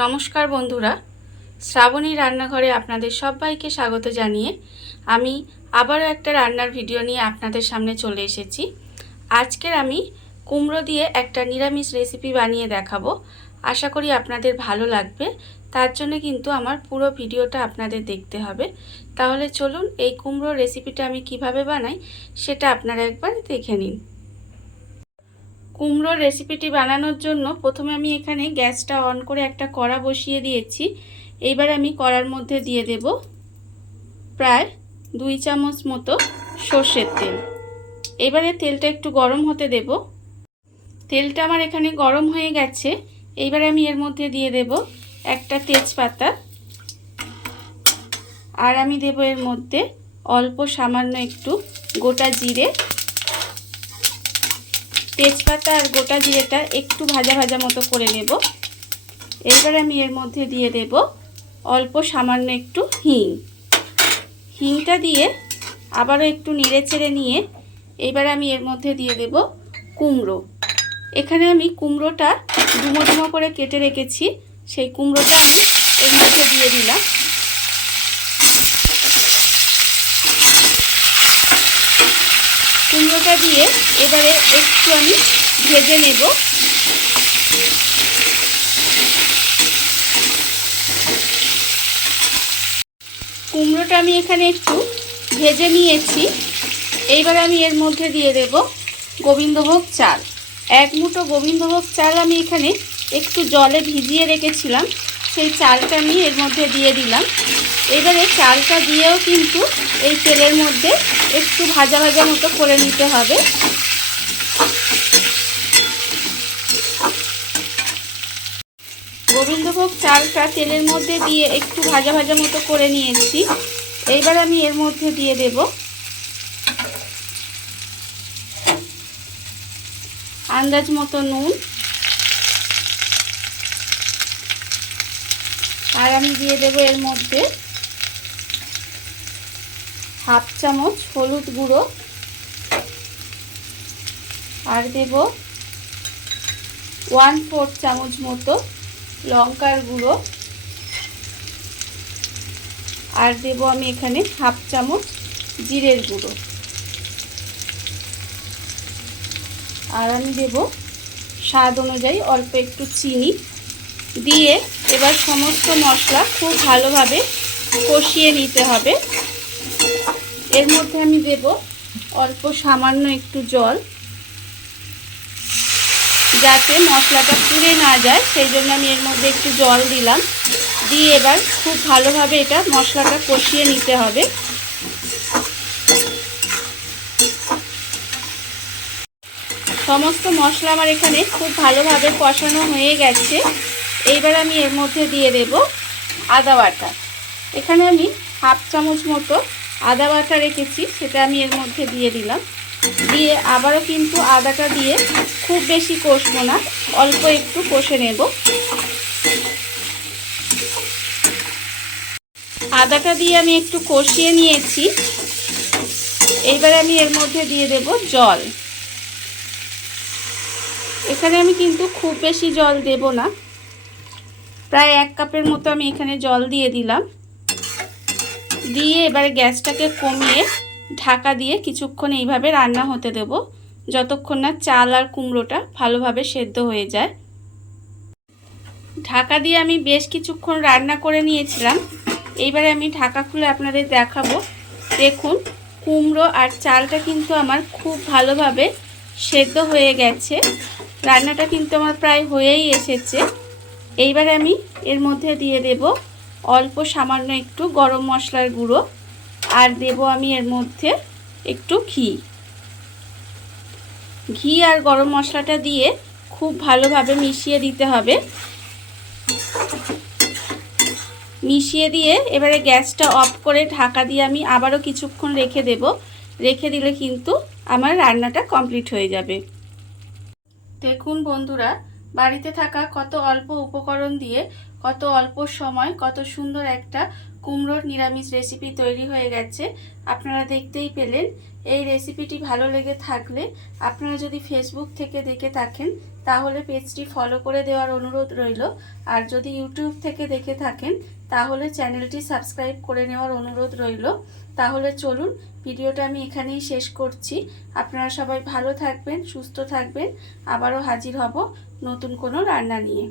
নমস্কার বন্ধুরা, শ্রাবণী রান্নাঘরে আপনাদের সবাইকে স্বাগত জানিয়ে আমি আবারও একটা রান্নার ভিডিও নিয়ে আপনাদের সামনে চলে এসেছি। আজকের আমি কুমড়ো দিয়ে একটা নিরামিষ রেসিপি বানিয়ে দেখাবো। আশা করি আপনাদের ভালো লাগবে। তার জন্য কিন্তু আমার পুরো ভিডিওটা আপনাদের দেখতে হবে। তাহলে চলুন এই কুমড়োর রেসিপিটা আমি কিভাবে বানাই সেটা আপনারা একবার দেখে নিন। কুমড়োর রেসিপিটি বানানোর জন্য প্রথমে আমি এখানে গ্যাসটা অন করে একটা কড়া বসিয়ে দিয়েছি। এইবার আমি কড়ার মধ্যে দিয়ে দেব প্রায় 2 চামচ মতো সর্ষের তেল। এবারে তেলটা একটু গরম হতে দেব। তেলটা আমার এখানে গরম হয়ে গেছে। এইবার আমি এর মধ্যে দিয়ে দেব একটা তেজপাতা, আর আমি দেব এর মধ্যে অল্প সামান্য একটু গোটা জিরে। তেজপাতা আর গোটা জিরেটা একটু ভাজা ভাজা মতো করে নেব। এইবার আমি এর মধ্যে দিয়ে দেব অল্প সামান্য একটু হিং। হিংটা দিয়ে আবারও একটু নেড়ে চেড়ে নিয়ে এইবার আমি এর মধ্যে দিয়ে দেব কুমড়ো। এখানে আমি কুমড়োটা ডুমো ডুমো করে কেটে রেখেছি, সেই কুমড়োটা আমি এর মধ্যে দিয়ে দিলাম। কুমড়োটা দিয়ে এবারে একটু আমি ভেজে নেব। কুমড়োটা আমি এখানে একটু ভেজে নিয়েছি। এইবার আমি এর মধ্যে দিয়ে দেব গোবিন্দভোগ চাল। 1 মুঠো গোবিন্দভোগ চাল আমি এখানে একটু জলে ভিজিয়ে রেখেছিলাম, সেই চালটা আমি এর মধ্যে দিয়ে দিলাম। এবারে চালটা দিয়েও কিন্তু এই তেলের মধ্যে একটু ভাজা ভাজা মতো করে নিতে হবে। গোবিন্দভোগ চালটা তেলের মধ্যে দিয়ে একটু ভাজা ভাজা মতো করে নিয়েছি। এইবার আমি এর মধ্যে দিয়ে দেব আন্দাজ মতো নুন, আর আমি দিয়ে দেব এর মধ্যে 1/2 চামচ হলুদ গুঁড়ো, আর দেব 1/4 চামচ মতো লঙ্কার গুঁড়ো, আর দেব আমি এখানে 1/2 চামচ জিরের গুঁড়ো, আর আমি দেব স্বাদ অনুযায়ী অল্প একটু চিনি দিয়ে এবার সমস্ত মশলা খুব ভালোভাবে কষিয়ে নিতে হবে। এর মধ্যে আমি দেব অল্প সামান্য একটু জল, যাতে মশলাটা পুড়ে না যায়, সেই জন্য আমি এর মধ্যে একটু জল দিলাম। দিয়ে এবার খুব ভালোভাবে এটা মশলাটা কষিয়ে নিতে হবে। সমস্ত মশলা আমার এখানে খুব ভালোভাবে কষানো হয়ে গেছে। এইবার আমি এর মধ্যে দিয়ে দেব আদা বাটা। এখানে আমি 1/2 চামচ মতো আদা বাটা রেখেছি, সেটা আমি এর মধ্যে দিয়ে দিলাম। দিয়ে আবারও কিন্তু আদাটা দিয়ে খুব বেশি কষবো না, অল্প একটু কষে নেব। আদাটা দিয়ে আমি একটু কষিয়ে নিয়েছি। এইবার আমি এর মধ্যে দিয়ে দেব জল। এখানে আমি কিন্তু খুব বেশি জল দেব না, প্রায় 1 কাপের মতো আমি এখানে জল দিয়ে দিলাম। দিয়ে এবারে গ্যাসটাকে কমিয়ে ঢাকা দিয়ে কিছুক্ষণ এইভাবে রান্না হতে দেব, যতক্ষণ না চাল আর কুমড়োটা ভালোভাবে সেদ্ধ হয়ে যায়। ঢাকা দিয়ে আমি বেশ কিছুক্ষণ রান্না করে নিয়েছিলাম। এইবারে আমি ঢাকা খুলে আপনাদের দেখাবো। দেখুন, কুমড়ো আর চালটা কিন্তু আমার খুব ভালোভাবে সেদ্ধ হয়ে গেছে। রান্নাটা কিন্তু আমার প্রায় হয়েই এসেছে। এইবারে আমি এর মধ্যে দিয়ে দেব অল্প সামান্য একটু গরম মশলার গুঁড়ো, আর দেব আমি এর মধ্যে একটু ঘি আর গরম মশলাটা দিয়ে খুব ভালোভাবে মিশিয়ে দিতে হবে। মিশিয়ে দিয়ে এবারে গ্যাসটা অফ করে ঢাকা দিয়ে আমি আবারও কিছুক্ষণ রেখে দেব। রেখে দিলে কিন্তু আমার রান্নাটা কমপ্লিট হয়ে যাবে। দেখুন বন্ধুরা, বাড়িতে থাকা কত অল্প উপকরণ দিয়ে কত অল্প সময় কত সুন্দর একটা কুমড়োর নিরামিষ রেসিপি তৈরি হয়ে গেছে। আপনারা দেখতেই পেলেন। এই রেসিপিটি ভালো লেগে থাকলে আপনারা যদি ফেসবুক থেকে দেখে থাকেন তাহলে পেজটি ফলো করে দেওয়ার অনুরোধ রইল। আর যদি ইউটিউব থেকে দেখে থাকেন তাহলে চ্যানেলটি সাবস্ক্রাইব করে নেওয়ার অনুরোধ রইল। তাহলে চলুন ভিডিওটা আমি এখানেই শেষ করছি। আপনারা সবাই ভালো থাকবেন, সুস্থ থাকবেন। আবারও হাজির হব নতুন কোনো রান্না নিয়ে।